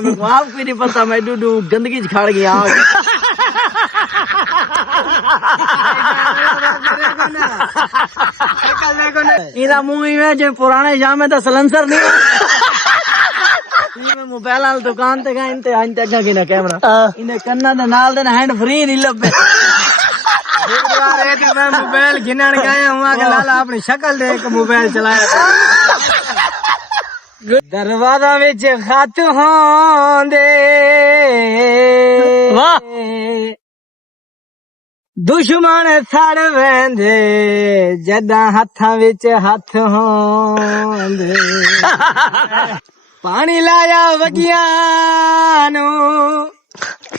आपको नहीं पता मैं डूडू गंदगी खड़ गया इधर मूवी में जो पुराने शाम में तो सलेंसर नहीं मोबाइल वाली दुकान ते गए इनते अंत अच्छा की ना कैमरा इन्हें कन्ना दे नाल दे हैंड फ्री नहीं लबे मैं मोबाइल गिनन गया हूँ के लाला अपनी शक्ल देख मोबाइल चलाया दरवाजा विच खत होंदे वाह दुश्मन सड़ वेंदे जदा हत्थां विच हथ होंदे पानी लाया वगिया नू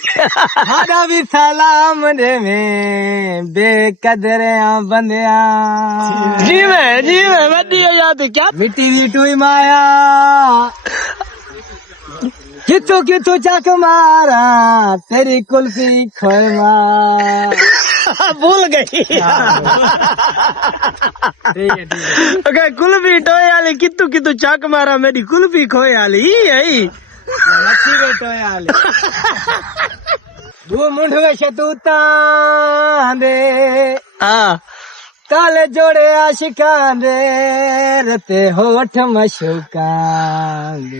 साडा भी सलाम देवे बेकदरिया बंदिया जी मैं वड्डी याद क्या मिट्टी दी टूई माया कितों कितों चक मारा तेरी कुल्फी खोए मार भूल गई ठीक है कुल्फी टोए वाली कितों कितों चक मारा मेरी कुल्फी खोए वाली यही मच्छी के टोए वाली दो मुंड में शतूता दे काले जोड़े आशिकां दे रते होठ मशूका दे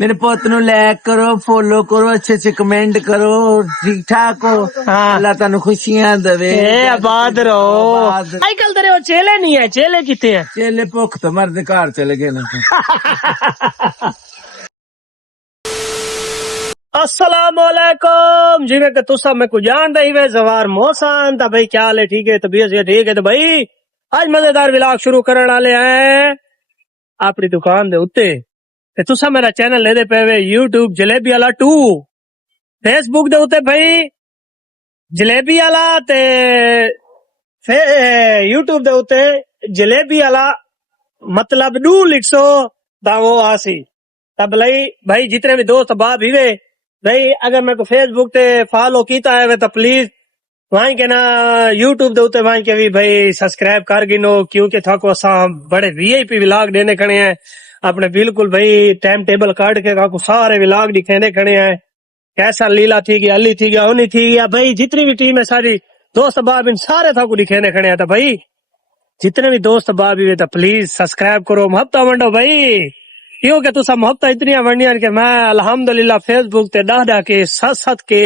मेरे पुत नु लाइक करो फॉलो करो अच्छे अच्छे कमेंट करो ठीक ठाक हो अल्लाह तानू खुशियां देवे आबाद रहो आजकल तेरे वो चेले नहीं है चेले किथे है चेले भुख तो मरदे घर चले गए ना अस्सलामुअलैकुम जिਵੇਂ कि तुसा मैं को जानदा ही वे जवार मोहसन ता भाई क्या हाल है ठीक है तबीयत ठीक है तो भाई आज मजेदार व्लॉग शुरू करने वाले हैं अपनी दुकान दे उत्ते ते तुसा मेरा चैनल ले दे पे यूट्यूब जलेबी वाला 2 फेसबुक दे उत्ते भाई जलेबी वाला ते यूट्यूब दे उत्ते जलेबी वाला मतलब 2 लिखसो ता वो आसी तब भाई जितने भी दोस्त बाप ही वे भाई अगर मेरे को फेसबुक ते फॉलो कीता है तो प्लीज वहीं के ना यूट्यूब दे उत्ते वहीं के भी भाई सब्सक्राइब कर गिनो क्योंकि थाको असा बड़े वीआईपी व्लॉग देने खड़े हैं अपने बिल्कुल भाई टाइम टेबल काट के काको सारे व्लॉग दिखाने खड़े हैं कैसा लीला थी गया अली थी गया उन्हीं थी गया भाई जितनी भी टीम है सारी दोस्त बाब इन सारे थाको दिखाने खड़े हैं तो भाई जितने भी दोस्त बाब भी तो प्लीज सब्सक्राइब करो मोहब्बत वंडो भाई क्योंकि तुसा मोहब्बत इतनी वंडियां कि मैं अल्हम्दुलिल्लाह फेसबुक ते 10 के 7 के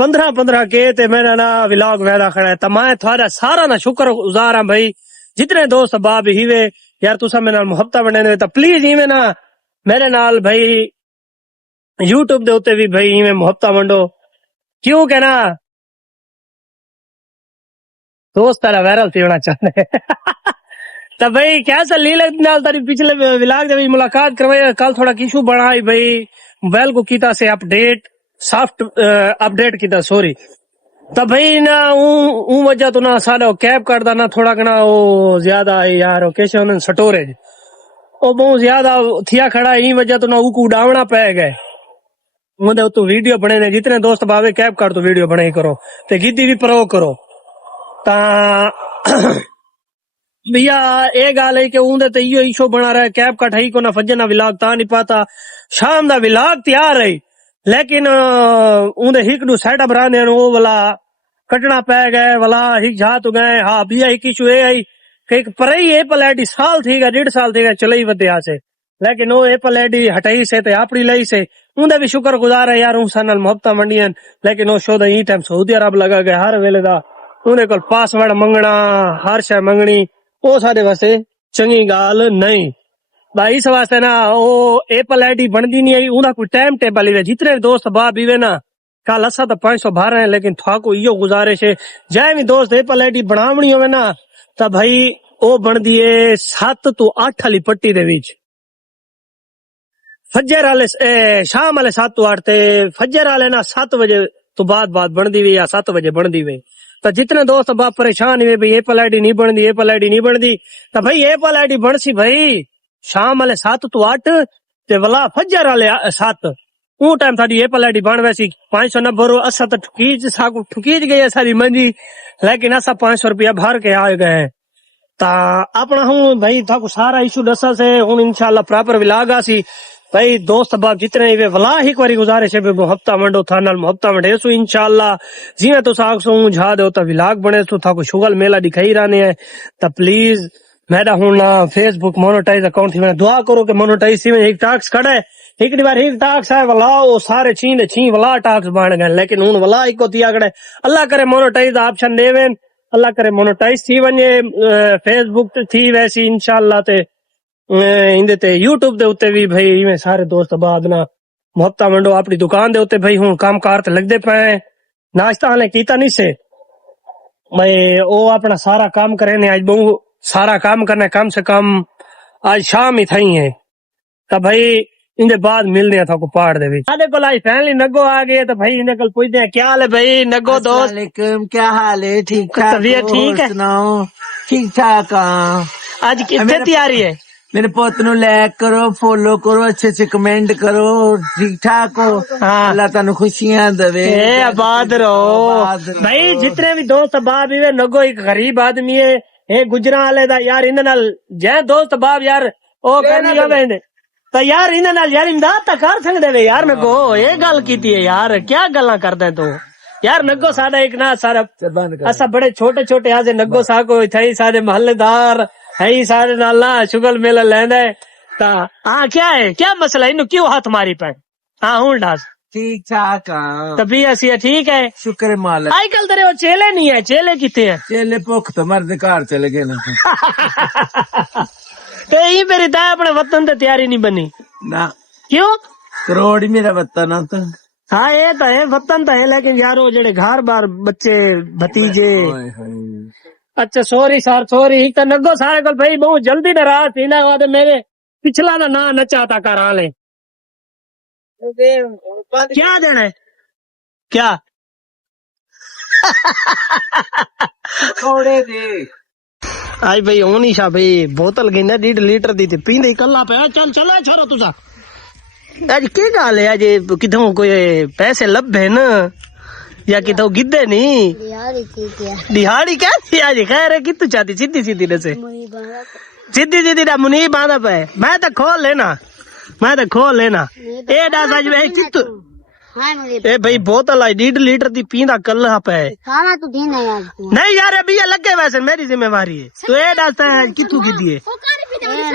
15 के ते मेरा ना व्लॉग वैदा खड़ा है तो मैं थारा सारा ना शुक्र गुजार हां भाई जितने दोस्त बाब ही वे यार तुसा मेरे नाल मोहब्बत वंडे तो प्लीज इवें ना मेरे नाल भाई यूट्यूब दे उत्ते भी भाई इवें मोहब्बत वंडो क्यों के ना दोस्त तारा वायरल थी होना चाहते तो भाई कैसा लीला नाल तारी पिछले व्लॉग दे मुलाकात करवाई कल थोड़ा इशू बना भाई मोबाइल को कीता से अपडेट सॉफ्ट अपडेट कीता सॉरी तो भाई ना ऊ वजह तो ना साडा कैब करदा ना थोड़ा कना वो ज्यादा यार कैसे उन्होंने स्टोरेज वो बहुत ज्यादा थिया खड़ा ई वजह तो ना ऊ उड़ावना पै गए मुझे तो वीडियो बने ने जितने दोस्त बावे कैब कर तो वीडियो बने करो ते गिद्दी भी प्रो करो ता भैया एक गाल है कि ऊंदे ते इयो इशू बना रहा है कैब का ठई को ना फजना व्लॉग ता नहीं पाता शाम दा व्लॉग तैयार है लेकिन ऊंदे हिक नु सेटअप रहने वो वाला कटना पै गए वाला हिक जा तो गए हां भैया एक इशू है आई कि परई एप्पल आईडी साल थी गया 1.5 साल थी गया चलई वदया से लेकिन वो एप्पल आईडी हटाई से ते अपनी लई से ऊंदे भी शुक्र गुजार है यार उनसा नाल मोहब्बत मंडियन लेकिन वो शोदा ई टाइम सऊदी अरब लगा गया हर वेले दा उन्हें कोल पासवर्ड मंगना हर शय मंगनी वो साडे वास्ते चंगी गाल नहीं भाई इस वास्ते ना वो एप्पल आईडी बनदी नहीं आई उनका कोई टाइम टेबल ही जितने दोस्त बाप भी ना कल असा तो 512 है लेकिन थाको इयो गुजारिश है जय भी दोस्त एप्पल आईडी बनावनी होवे ना तो भाई वो बनदी है 7 तो 8 वाली पट्टी दे विच फजर वाले शाम वाले 7 तो 8 ते फजर वाले ना 7 बजे तो बाद बनदी वे या 7 बजे बनदी वे तो जितने दोस्त बाप परेशान हुए भाई एप्पल आईडी नहीं बनती तो भाई एप्पल आईडी बनसी भाई शाम वाले 7 तो 8 ते वाला फजर वाले 7 वो टाइम साडी एप्पल आईडी बन वैसी 590 असा तो ठुकीज गई है सारी मंजी लेकिन असा 500 रुपया भर के आ गए ता अपना हूँ भाई था को सारा इशू दसा से हूँ इंशाल्लाह प्रॉपर विलाग आसी भाई दोस्त बाप जितने वे वला ही बारी गुजारिश है हफ्ता मंडो था नाल हफ्ता मंडे सु इंशाल्लाह जिवें तो साग सो झा दो ता विलाग बने सु था को शुगल मेला दिखाई रहने है ता प्लीज मेरा हूँ ना फेसबुक मोनेटाइज अकाउंट थी मैं दुआ करो कि मोनेटाइज थी एक टास्क कड़े एक बार एक टास्क है वला वो सारे छी वला टास्क बन गए लेकिन हूँ वला इको थी आगड़े अल्लाह करे मोनेटाइज ऑप्शन देवे अल्लाह करे मोनेटाइज थी वने फेसबुक थी वैसी इंशाल्लाह ते इंदे ते यूट्यूब दे उत्ते भी भाई इवें सारे दोस्त बाद ना हफ्ता मंडो अपनी दुकान दे उत्ते भाई हूँ काम कार ते लगदे पे नाश्ता हाले कीता नहीं से मैं वो अपना सारा काम करे ने आज बहु सारा काम करना कम से कम आज शाम ही थई है तब भाई इनके बाद मिलने था को पहाड़ दे विच आदे को आज फैमिली नगो आ गए तो भाई इन्हें कल पूछते हैं क्या हाल है भाई नगो दोस्त वालेकुम, क्या हाल है? ठीक ठाक? तबीयत ठीक है? सुनाओ। ठीक ठाक। आज कितने तैयारी है मेरे पोत नु लाइक करो, फॉलो करो, अच्छे कमेंट करो। ठीक ठाक हो? हाँ। अल्लाह तानु खुशियां देवे। आबाद रहो भाई जितने भी दोस्त बाब इवे नगो एक गरीब आदमी है ये गुजरा वाले दा यार इन नाल जै दोस्त बाब यार ओ करनी होवे तो यार इन नाल यार इमदाद ता कर सकदे वे यार मैं को ये गल कीती है यार क्या गल्ला करदा है तू यार नगो साडा एक ना सारा असा बड़े छोटे छोटे आज नगो सा को थई सारे मोहल्लेदार है सारे नाला शुगल मेला लेंदा है ता हां क्या मसला इनु क्यों हाथ मारी पे हां हूं डास ठीक ठाक। तबीयत सी ठीक है शुक्र मालिक। आज कल तेरे वो चेले नहीं है चेले कितने हैं चेले भुख तो मर्द घर चले गए ना। ते ये मेरी दाय अपने वतन ते तैयारी नहीं बनी ना क्यों करोड़ ही मेरा वतन है तो। हाँ ये तो है वतन तो है लेकिन यार वो जेड़े घर बार बच्चे भतीजे अच्छा सॉरी सर सॉरी एक तो नगो सारे कल भाई बहुत जल्दी नाराज थी ना वादे मेरे पिछला ना नचाता करा ले क्या देना है क्या थोड़े दे आई भाई होनी शा भाई बोतल गिने 1.5 लीटर दी थी पींदे कल्ला पे चल चलो छोरो तुसा आज की गल है आज किथों कोई पैसे लभे न या किथों गिद्दे नहीं दिहाड़ी क्या थी आज खैर है कितु चाहती सीधी सीधी दसे सीधी सीधी ना मुनी बांधा पे मैं तो खोल लेना ए दास आज भाई कितु ए भाई बोतल आई 1.5 लीटर दी पींदा कल्ला पे खाना तो देना यार नहीं यार अभी ये लगे वैसे मेरी जिम्मेवारी है तो ये दास्ता है कितु की दिए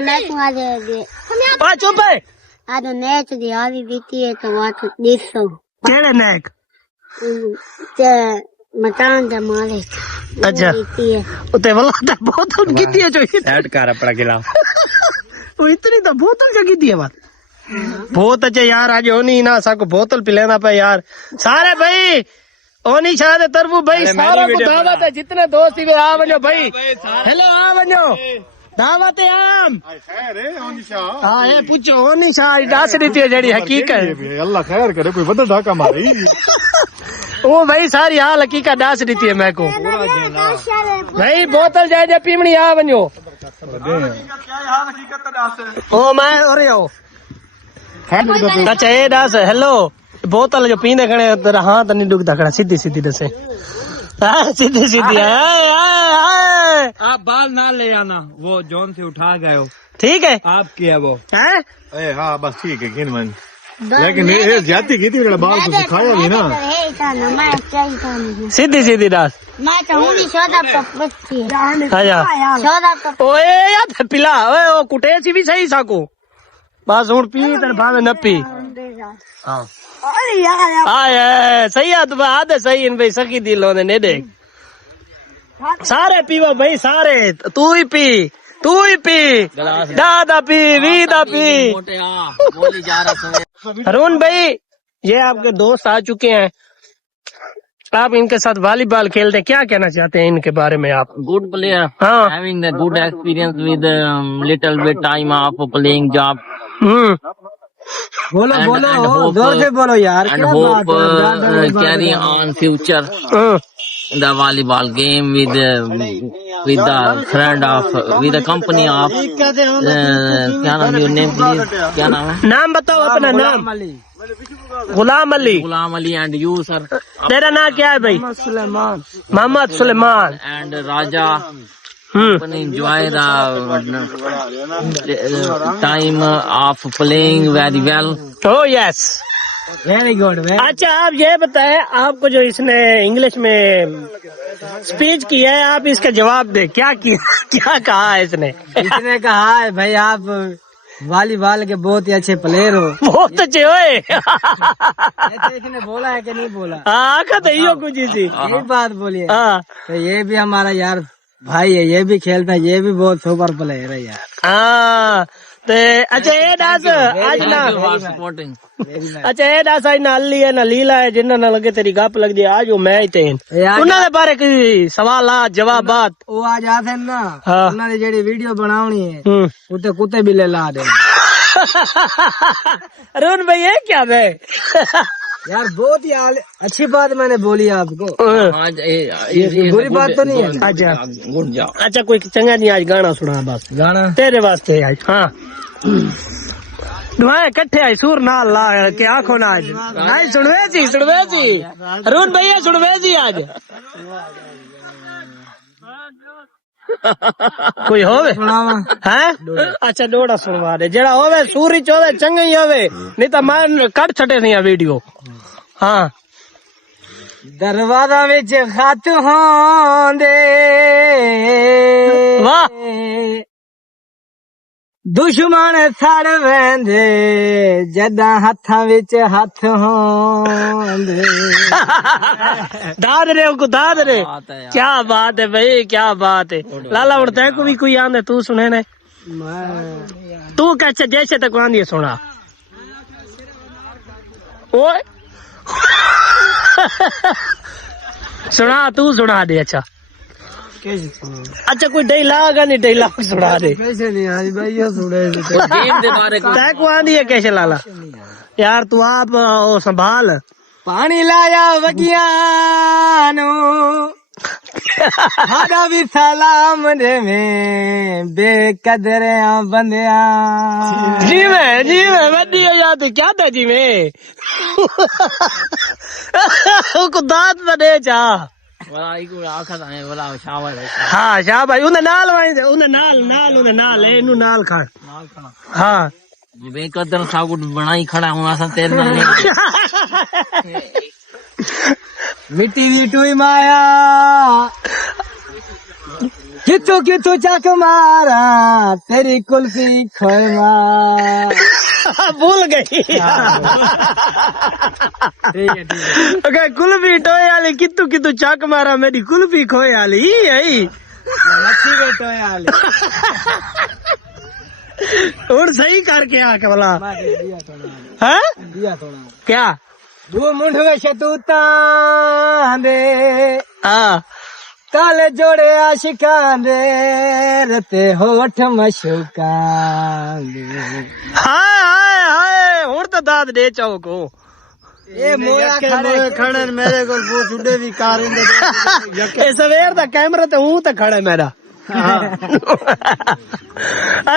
मैं तुम्हारे चुप है आज नेच दिहाड़ी देती है तो वहाँ तो 150 केड़े नेक मकान का मालिक अच्छा उते वाला तो बोतल की दिए जो ऐड कर अपना खिलाफ। वो इतनी तो बोतल जगी दी है बात बहुत अच्छा यार आज होनी ना साको बोतल पिलाना पे यार सारे भाई ओनी शायद तरबू भाई सारा को दावत है जितने दोस्त ही आ वनो भाई हेलो आ वनो दावत है आम हाँ ये पूछो ओनी शायद दास रीति है जड़ी हकीकत अल्लाह खैर करे कोई बदल ढाका मारी वो भाई सारी हाल हकीकत दास रीति है मैं को भाई बोतल जाए जा पीमणी आ वनो ओ मैं अरे ओ अच्छा ये दास हेलो बोतल जो पीने खड़े तेरा हाथ नहीं डुकता खड़ा सीधी सीधी दसे सीधी सीधी आप बाल ना ले आना वो जोन से उठा गए हो ठीक है आपकी है वो हैं ए हाँ बस ठीक है गिन मन लेकिन ये जाती की थी मेरा बाल को सिखाया भी ना सीधी सीधी दास मैं चाहूंगी सौदा पप्पी अच्छा सौदा पप्पी ओए यार पिला ओए ओ कुटेसी भी सही साको बस हूं पी तेरे भावे न पी हाँ सही आदे सही इन भाई सकी दिल होने ने देख सारे पीवो भाई सारे तू ही पी दादा पी वीदा पी अरुण भाई ये आपके दोस्त आ चुके हैं आप इनके साथ वॉलीबॉल खेलते क्या कहना चाहते हैं इनके बारे में आप good player, हाँ having the good experience with little bit time of playing job बोलो and बोलो hope, जोर से बोलो यार and क्या hope बात है carry on future the volleyball game with the friend of with the company of क्या नाम your name please क्या नाम है नाम बताओ अपना नाम Ghulam Ali Ghulam Ali and you sir तेरा नाम क्या है भाई Mohammad Suleman and Raja company enjoy the time of playing very well. Oh yes. Very good. अच्छा आप ये बताएं, आपको जो इसने इंग्लिश में स्पीच की है, आप इसका जवाब दे, क्या किया, क्या कहा है इसने? इसने कहा है भाई आप वॉलीबॉल के बहुत ही अच्छे प्लेयर हो। बहुत अच्छे होए। इसने बोला है कि नहीं बोला? हाँ तो यो कुछ ही थी। यही बात बोली है। हाँ तो ये भी हमारा यार भाई है, ये भी खेलता है, ये भी बहुत सुपर प्लेयर है यार। हाँ तो अच्छा ये दास आज ना, Thank you for supporting. अच्छा ये दास आज ना अली है ना लीला है, जिन्ना ना लगे तेरी गप लग दी, आज वो मैं ही तेन यार उन्होंने बारे की सवाल जवाबात। वो आ जाते हैं ना, हाँ। उन्होंने जेडी वीडियो बनावनी है हम्म। उते कुत्ते भी ले ला दे। अरुण भाई ये क्या है? यार बहुत ही अच्छी बात मैंने बोली आपको। आज ये बुरी बात तो नहीं है। अच्छा गुड जॉब। अच्छा कोई चंगा नहीं, आज गाना सुना बस गाना तेरे वास्ते आज। हाँ दुआएं कट्ठे आई सूर नाल ला के आंखों ना आज नहीं सुनवे जी अरुण भैया सुनवे जी आज कोई होवे हैं? अच्छा डोड़ा सुनवा दे, जेड़ा होवे सूरी चोवे चंगा ही होवे, नहीं तो मैं कट छटे नहीं वीडियो। हाँ दरवाजा विच खत होंदे वाह दुश्मन सड़ वेंदे जदा हथा विच हथ होंदे। दाद रे उनको दाद रे, बात है यार। क्या बात है भाई, क्या बात है। लाला उड़ता है को भी कोई आंदे तू सुने ने, तू कैसे जैसे तक आंदी है सुना ओए। सुना तू सुना दे। अच्छा अच्छा कोई डायलॉग नहीं, डायलॉग सुना दे। कैसे नहीं आज भाई ये सुने गेम के बारे में तै को आंदी है कैसे लाला यार, तू आप वो संभाल। पानी लाया वगियानो हादा भी सलाम दे में बेकदरिया बंदिया। जी मैं बदी हो जाती क्या था जी में। को दाद तो दे जा। वाला एक आखा था वाला शाबाश है। हाँ शाह भाई उन्हें नाल वाई दे, उन्हें नाल इनू नाल खा। हाँ बेकदर सागुट बनाई खड़ा हूँ असा तेरे नाल नहीं। मिट्टी दी टूई माया कितो कितो चक मारा तेरी कुल्फी खोए मार। भूल गई। ओके कुल्फी टोए वाली कितु कितु चाक मारा मेरी कुल्फी खोए वाली यही मच्छी के टोए वाले और सही करके आके बोला दिया थोड़ा है दिया थोड़ा क्या दो मुंड वे शतूता दे हाँ काले जोड़े आशिकां दे रते होठ मशूका दे। हाय हूं तो दाद दे चाहो को ये मोया खड़े मेरे को वो छुड़े भी कार ये सवेर दा कैमरा ते हूं तो खड़ा मेरा।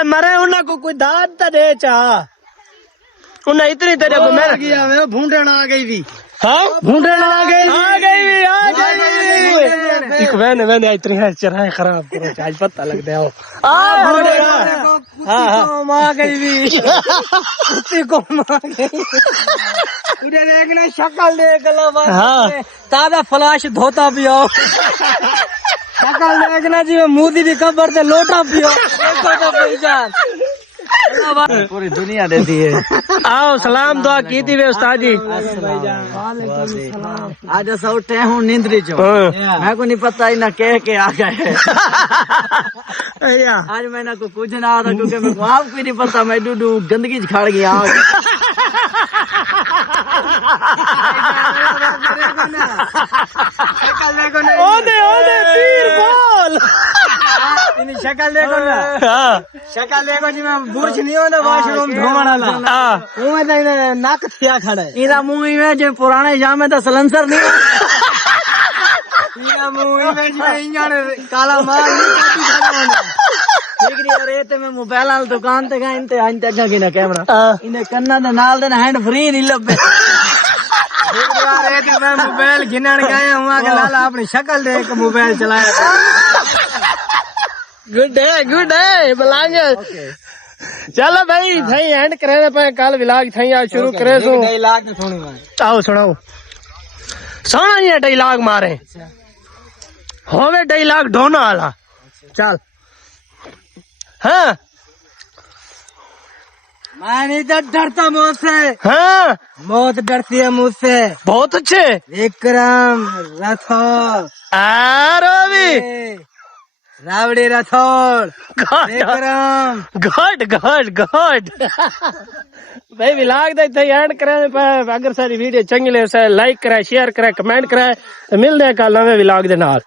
मरे उन्हें को कोई दाद तो दे चा, उन्हें इतनी तेरे को मेरा गया मैं भूंडन आ गई भी। हाँ भूंडन आ गई। मैंने इतनी है चराए खराब करो आज पता लगता है आ गई भी कुत्ते को मार गई। उधर देखना शक्ल देख लो बस। हाँ ताजा फ्लाश धोता पियो शक्ल देखना जी मोदी की कब्र से लोटा पियो तो पहचान पूरी दुनिया देती है। आओ सलाम दुआ की थी वे उस्ताद जी। आज असा उठे हूँ नींदरी चो मैं को नहीं पता इना कह के आ गए। आज मैंने को कुछ ना आ रहा क्योंकि मेरे को आपको नहीं पता मैं डूडू गंदगी खड़ गया। शक्ल देखो ना शक्ल देखो जी मैं बुर्ज नहीं होता वाशरूम धोवण वाला मुंह में नाक थिया खड़ा है इरा मुंह में जो पुराने जाम में तो सलेंसर नहीं इरा मुंह में जी इंजन काला माल ठीक है। और ये तो मैं मोबाइल वाली दुकान ते गया इनते आइन तक की ना कैमरा इन्हें कन्ना दे नाल दे हैंड फ्री नहीं लबे। मैं मोबाइल गिनन गया हूँ लाला अपनी शक्ल देख मोबाइल चलाया गुड है बलांगे चलो भाई भाई एंड करे पे कल विलाग थई आज शुरू करे सो डायलॉग सुनी मैं आओ सुनाओ सोना ये डायलॉग मारे होवे डायलॉग ढोना वाला चल हाँ मैं नहीं तो डरता मौत से, हाँ मौत डरती है मुझसे। बहुत अच्छे विक्रम राठौर, भी rowdy Rathore, God Vikram. God God God भाई विलाग दे एंड करे पे अगर सारी वीडियो चंगी लगे लाइक करे शेयर करे कमेंट करे तो मिलते हैं कल नवे विलाग दे नाल।